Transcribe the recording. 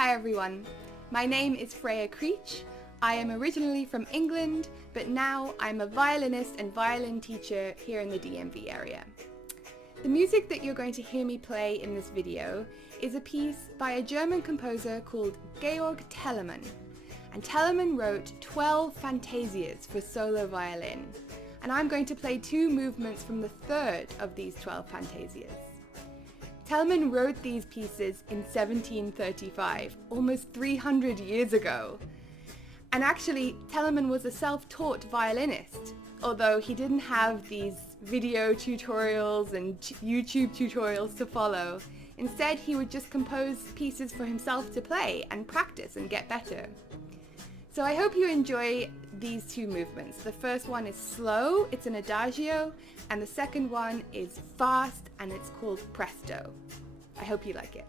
Hi everyone, my name is Freya Creech. I am originally from England, but now I'm a violinist and violin teacher here in the DMV area. The music that you're going to hear me play in this video is a piece by a German composer called Georg Telemann. And Telemann wrote 12 fantasias for solo violin. And I'm going to play two movements from the third of these 12 fantasias. Telemann wrote these pieces in 1735, almost 300 years ago. And actually, Telemann was a self-taught violinist, although he didn't have these video tutorials and YouTube tutorials to follow. Instead, he would just compose pieces for himself to play and practice and get better. So I hope you enjoy these two movements. The first one is slow, it's an adagio, and the second one is fast and it's called presto. I hope you like it.